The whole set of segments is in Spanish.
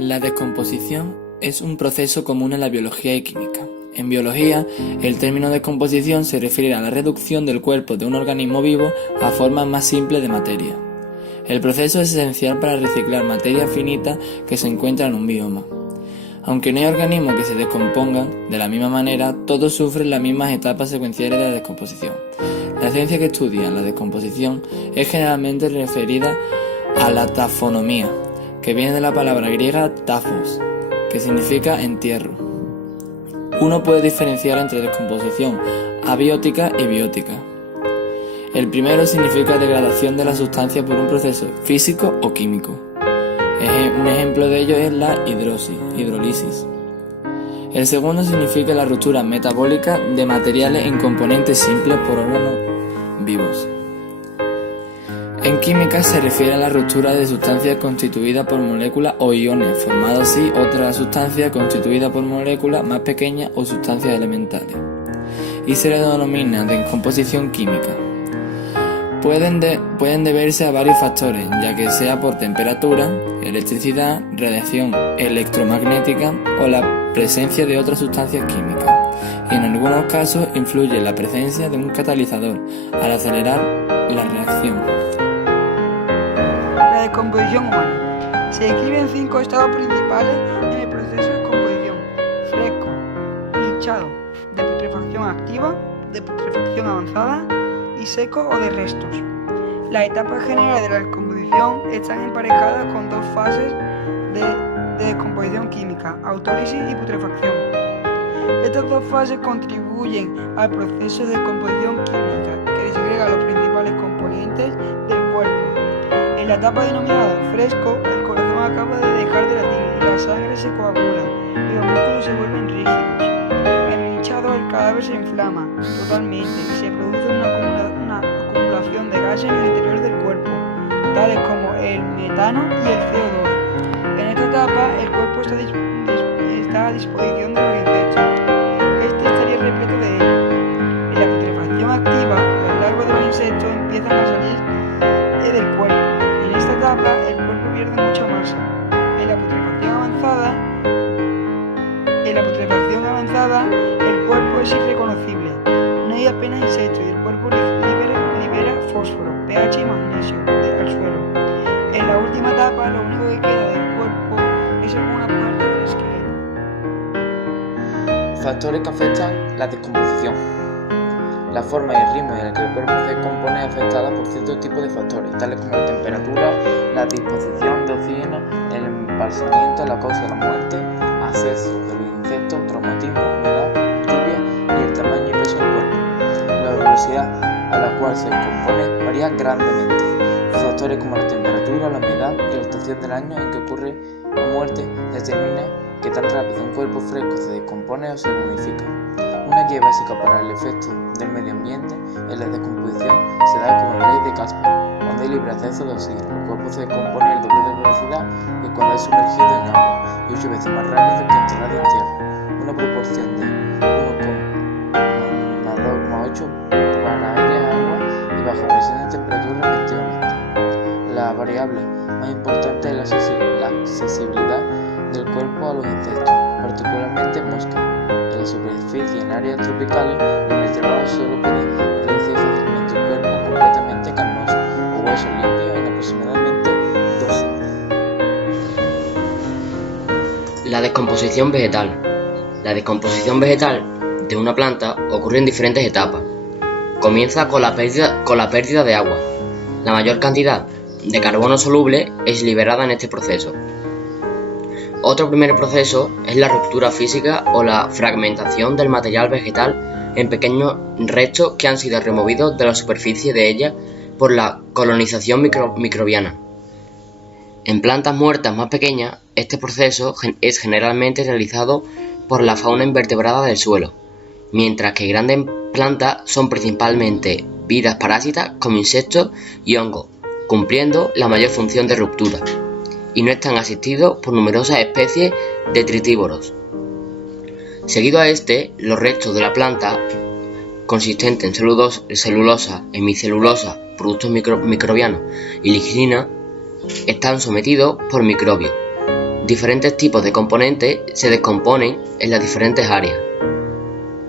La descomposición es un proceso común en la biología y química. En biología, el término descomposición se refiere a la reducción del cuerpo de un organismo vivo a formas más simples de materia. El proceso es esencial para reciclar materia finita que se encuentra en un bioma. Aunque no hay organismos que se descompongan de la misma manera, todos sufren las mismas etapas secuenciales de la descomposición. La ciencia que estudia la descomposición es generalmente referida a la tafonomía, que viene de la palabra griega tafos, que significa entierro. Uno puede diferenciar entre descomposición abiótica y biótica. El primero significa degradación de la sustancia por un proceso físico o químico. Un ejemplo de ello es la hidrólisis. El segundo significa la ruptura metabólica de materiales en componentes simples por órganos vivos. En química se refiere a la ruptura de sustancias constituidas por moléculas o iones, formando así otra sustancia constituida por moléculas más pequeñas o sustancias elementales. Y se le denomina descomposición química. Pueden deberse a varios factores, ya que sea por temperatura, electricidad, radiación electromagnética o la presencia de otras sustancias químicas. Y en algunos casos influye la presencia de un catalizador al acelerar la reacción. La descomposición humana. Se describen 5 estados principales en el proceso de descomposición: fresco, hinchado, de putrefacción activa, de putrefacción avanzada y seco o de restos. Las etapas generales de la descomposición están emparejadas con 2 fases de descomposición química: autólisis y putrefacción. Estas 2 fases contribuyen al proceso de descomposición química, que desegrega los principales componentes del cuerpo. En la etapa denominada fresco, el corazón acaba de dejar de latir y la sangre se coagula y los músculos se vuelven rígidos. En el hinchado, el cadáver se inflama totalmente y se produce una acumulación de gases en el interior del cuerpo, tales como el metano y el CO2. En esta etapa, el cuerpo está a disposición de los insectos. Este estaría repleto de ellos. En la putrefacción activa, los larvas de los insectos empiezan a salir del cuerpo. En esta etapa, el cuerpo pierde mucha masa. En la putrefacción avanzada, el cuerpo es irreconocible. No hay apenas insectos y el cuerpo libera fósforo, pH y magnesio al suelo. En la última etapa, lo único que queda del cuerpo es alguna parte del esqueleto. Factores que afectan la descomposición. La forma y el ritmo en el que el cuerpo se descompone es afectada por ciertos tipos de factores, tales como la temperatura, la disposición de oxígeno, el embalsamiento, la causa de la muerte, acceso de los insectos, traumatismo, humedad, lluvia y el tamaño y peso del cuerpo. La velocidad a la cual se descompone varía grandemente. Factores como la temperatura, la humedad y la estación del año en que ocurre la muerte determinan que tan rápido un cuerpo fresco se descompone o se momifica. Una guía básica para el efecto del medio ambiente en la descomposición se da como la ley de Caspar. Cuando hay libre acceso de oxígeno, el cuerpo se descompone al doble de velocidad que cuando es sumergido en agua y 8 veces más rápido que enterrado en tierra. Una proporción de 1,8 para aire, agua y bajo presión de temperatura respectivamente. La variable más importante es la accesibilidad del cuerpo a los insectos, particularmente moscas. En la superficie en áreas tropicales, los invertebrados solo pueden reducir fácilmente un cuerpo completamente carnoso o huesos limpios en aproximadamente 2 horas. La descomposición vegetal. La descomposición vegetal de una planta ocurre en diferentes etapas. Comienza con la pérdida de agua. La mayor cantidad de carbono soluble es liberada en este proceso. Otro primer proceso es la ruptura física o la fragmentación del material vegetal en pequeños restos que han sido removidos de la superficie de ella por la colonización microbiana. En plantas muertas más pequeñas, este proceso es generalmente realizado por la fauna invertebrada del suelo, mientras que grandes plantas son principalmente vidas parásitas como insectos y hongos, cumpliendo la mayor función de ruptura, y no están asistidos por numerosas especies de detritívoros. Seguido a los restos de la planta, consistentes en celulosa, hemicelulosa, productos microbianos y lignina, están sometidos por microbios, diferentes tipos de componentes se descomponen en las diferentes áreas.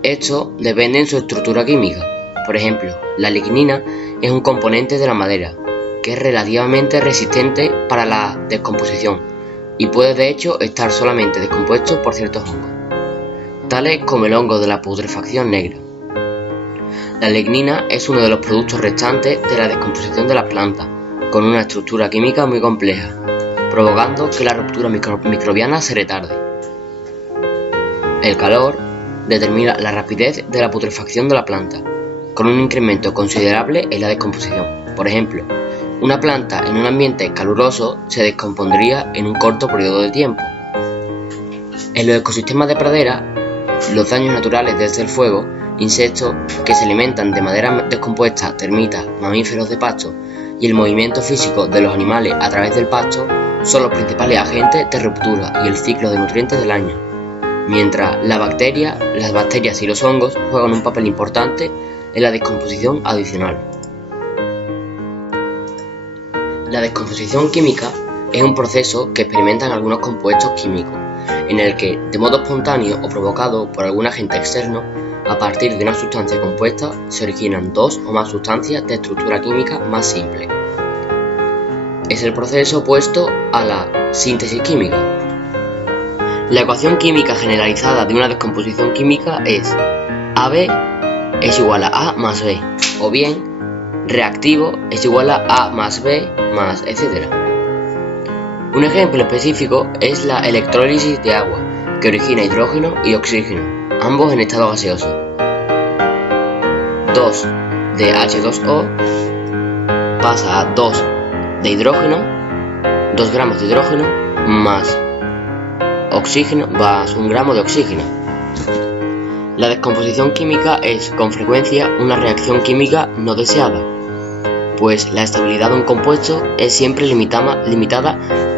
Esto depende de su estructura química. Por ejemplo, la lignina es un componente de la madera que es relativamente resistente para la descomposición y puede de hecho estar solamente descompuesto por ciertos hongos, tales como el hongo de la putrefacción negra. La lignina es uno de los productos restantes de la descomposición de las plantas, con una estructura química muy compleja, provocando que la ruptura microbiana se retarde. El calor determina la rapidez de la putrefacción de la planta, con un incremento considerable en la descomposición. Por ejemplo, una planta en un ambiente caluroso se descompondría en un corto periodo de tiempo. En los ecosistemas de pradera, los daños naturales desde el fuego, insectos que se alimentan de madera descompuesta, termitas, mamíferos de pasto y el movimiento físico de los animales a través del pasto son los principales agentes de ruptura y el ciclo de nutrientes del año, mientras las bacterias y los hongos juegan un papel importante en la descomposición adicional. La descomposición química es un proceso que experimentan algunos compuestos químicos, en el que, de modo espontáneo o provocado por algún agente externo, a partir de una sustancia compuesta se originan dos o más sustancias de estructura química más simple. Es el proceso opuesto a la síntesis química. La ecuación química generalizada de una descomposición química es AB es igual a A más B, o bien reactivo es igual a A más B más etc. Un ejemplo específico es la electrólisis de agua, que origina hidrógeno y oxígeno, ambos en estado gaseoso. 2 de H2O pasa a 2 de hidrógeno, 2 gramos de hidrógeno más oxígeno más 1 gramo de oxígeno. La descomposición química es con frecuencia una reacción química no deseada, pues la estabilidad de un compuesto es siempre limitada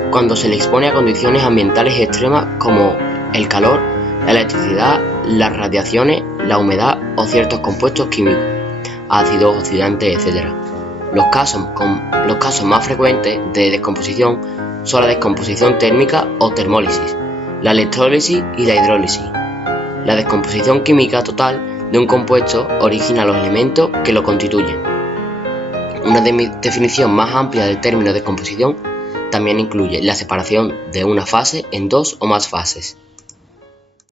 cuando se le expone a condiciones ambientales extremas como el calor, la electricidad, las radiaciones, la humedad o ciertos compuestos químicos, ácidos, oxidantes, etc. Los casos más frecuentes de descomposición son la descomposición térmica o termólisis, la electrólisis y la hidrólisis. La descomposición química total de un compuesto origina los elementos que lo constituyen. Una definición más amplia del término descomposición también incluye la separación de una fase en dos o más fases.